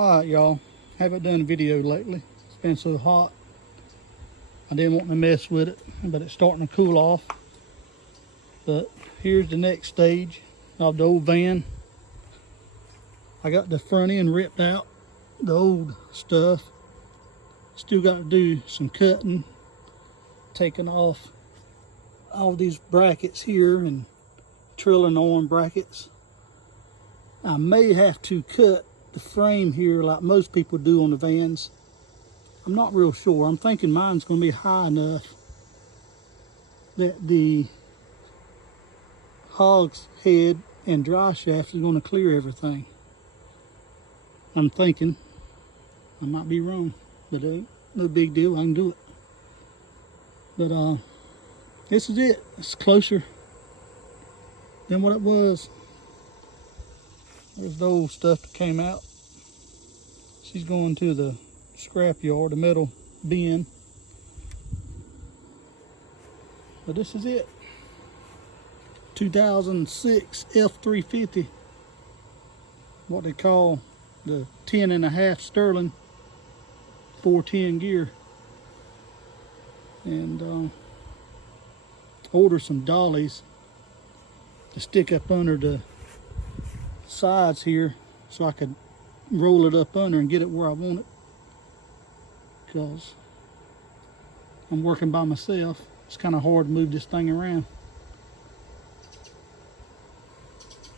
Alright y'all, haven't done a video lately. It's been so hot. I didn't want to mess with it, but it's starting to cool off. But here's the next stage of the old van. I got the front end ripped out, the old stuff. Still got to do some cutting, taking off all these brackets here and drilling on brackets. I may have to cut the frame here like most people do on the vans. I'm not real sure. I'm thinking mine's going to be high enough that the hog's head and dry shaft is going to clear everything. I'm thinking. I might be wrong, but no big deal. I can do it. But this is it. It's closer than what it was. There's the old stuff that came out. She's going to the scrap yard, the metal bin. But this is it. 2006 F350. What they call the 10.5 Sterling 410 gear. And order some dollies to stick up under the sides here so I could roll it up under and get it where I want it, because I'm working by myself. It's kind of hard to move this thing around.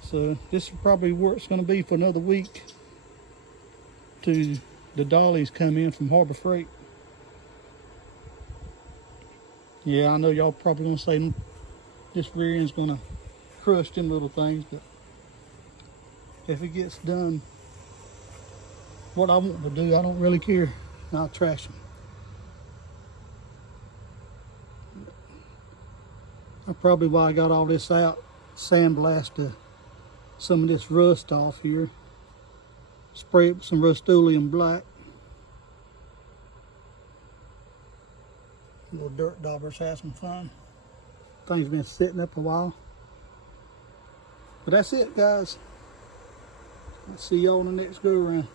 So this is probably where it's going to be for another week till the dollies come in from Harbor Freight. Yeah, I know y'all probably going to say this rear end's going to crush them little things, but if it gets done what I want to do, I don't really care. I'll trash them. That's probably why I got all this out. Sandblast some of this rust off here. Spray it with some Rust-Oleum black. Little dirt daubers have some fun. Thing's been sitting up a while. But that's it, guys. I'll see y'all on the next go around.